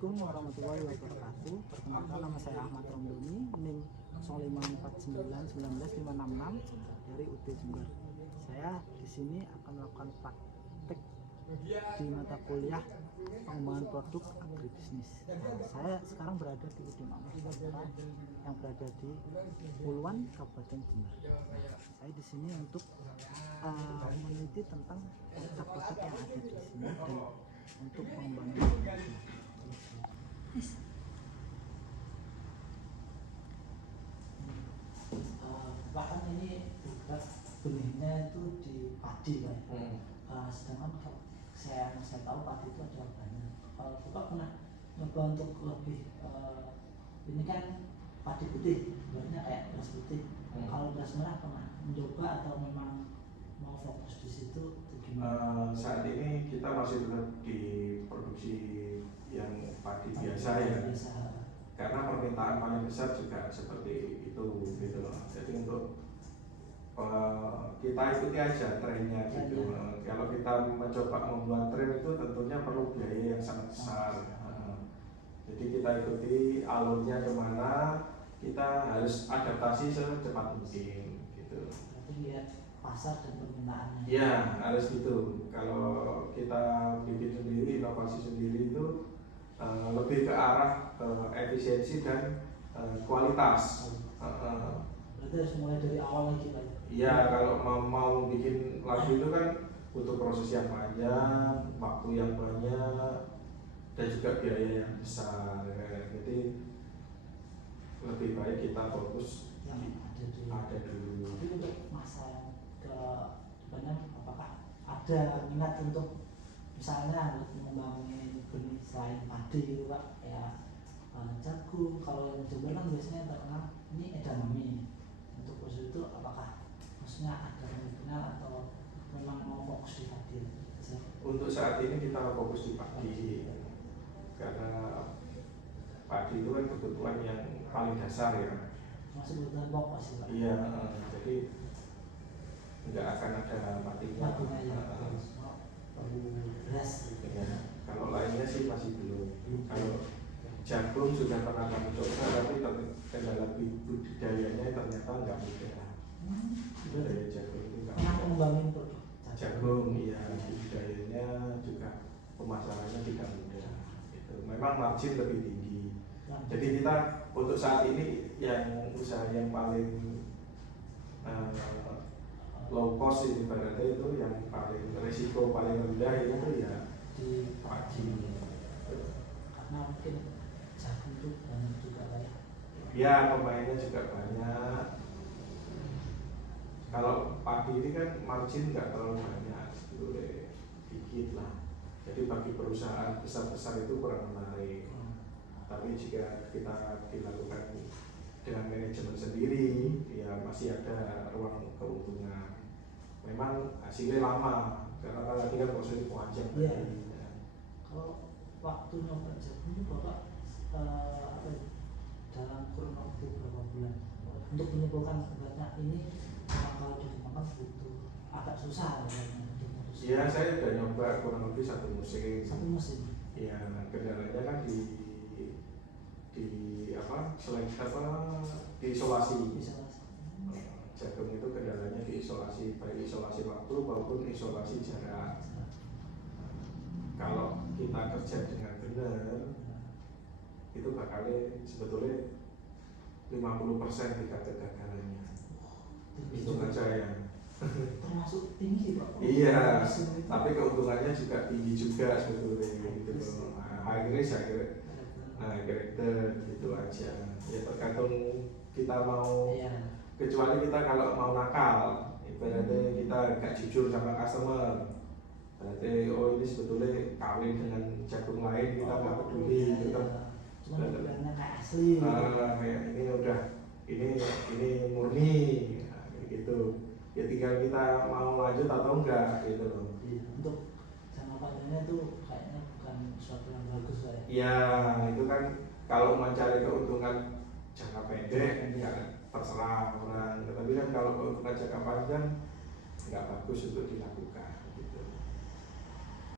Assalamualaikum warahmatullahi wabarakatuh. Perkenalkan, nama saya Ahmad Romdoni, NIM 05491956 dari UT Jember. Saya di sini akan melakukan praktek di mata kuliah pengembangan produk agribisnis. Saya sekarang berada di UT Muhammad yang berada di Puluhan, Kabupaten Jember. Saya di sini untuk meneliti tentang produk-produk yang ada di sini dan untuk pengembangan produknya. Bahkan ini benihnya itu di padi, Pak. Sedangkan kalau saya tahu padi itu adalah banyak. Kalau Bapak pernah nyoba untuk lebih ini kan padi putih, benihnya kayak beras putih. Kalau beras merah pernah mencoba atau memang mau fokus di situ? Saat ini kita masih tetap di produksi yang padi biasa ya. Karena permintaan paling besar juga seperti itu gitu loh. Jadi untuk kita ikuti aja trennya gitu. Kalau kita mencoba membuat tren itu tentunya perlu biaya yang sangat besar. Jadi kita ikuti alurnya kemana, kita harus adaptasi secepat mungkin gitu. Berarti lihat pasar dan permintaannya. Ya, harus gitu. Kalau kita bikin sendiri, inovasi sendiri itu lebih ke arah efisiensi dan kualitas. Berarti harus mulai dari awal lagi, Pak. Iya, kalau mau bikin lagu itu kan butuh proses yang panjang, waktu yang banyak, dan juga biaya yang besar. Jadi lebih baik kita fokus yang ada dulu. Tapi untuk masa yang ke depannya, apakah ada minat untuk misalnya mengembangin benih selain padi gitu, Pak, kayak jagung? Kalau yang Jember kan biasanya terkenal ini edamame. Untuk proses itu apakah maksudnya ada kemungkinan atau memang mau fokus di padi? Untuk saat ini kita fokus di padi karena padi itu kan kebutuhan yang paling dasar ya. Masih kebutuhan pokok sih, Pak. Iya, jadi nggak akan ada matinya. Beras. Ya, kalau lainnya sih masih belum. Kalau jagung sudah pernah kami coba, tapi kendala budidayanya ternyata nggak mudah. Budidaya jagung itu nggak Pernah mudah. mengembangin produk Jagung, iya, budidayanya juga pemasarannya tidak mudah. Itu memang margin lebih tinggi. Jadi kita untuk saat ini yang usaha yang paling low cost ini berarti itu yang paling risiko paling rendah itu ya di padi. Karena mungkin jagung itu banyak juga, Pak. Ya, pemainnya juga banyak. Kalau padi ini kan margin nggak terlalu banyak, dikit lah. Jadi bagi perusahaan besar-besar itu kurang menarik. Tapi jika kita dilakukan dengan manajemen sendiri, ya masih ada ruang keuntungan. Memang hasilnya lama, karena kan tadi kan proses pengajian. Iya. Kalau waktu nyoba jagung itu Bapak dalam kurun waktu berapa bulan untuk menyimpulkan sebenarnya ini kalau dikembangkan butuh agak susah ya? Iya, saya udah nyoba kurang lebih satu musim. Satu musim. Iya, kendalanya kan di isolasi. Jagung itu kendalanya di isolasi, baik isolasi waktu maupun isolasi jarak. Kalau kita kerja dengan benar, itu bakalnya sebetulnya 50% tingkat kegagalannya. Itu aja ya. Termasuk tinggi, Pak. Iya, tapi keuntungannya juga tinggi juga sebetulnya gitu. High risk, high character gitu aja. Ya tergantung kita mau. Iya. Kecuali kita kalau mau nakal, ibaratnya kita gak jujur sama customer. Berarti oh ini sebetulnya kawin dengan jagung lain, kita nggak peduli gitu. Cuma bentuknya kayak asli. Kayak ini udah ini murni gitu. Ya tinggal kita mau lanjut atau enggak gitu loh. Untuk jangka panjangnya tuh kayaknya bukan suatu yang bagus, Pak. Ya itu kan kalau mencari keuntungan jangka pendek ya terserah orang. Tapi kan kalau keuntungan jangka panjang nggak bagus untuk dilakukan.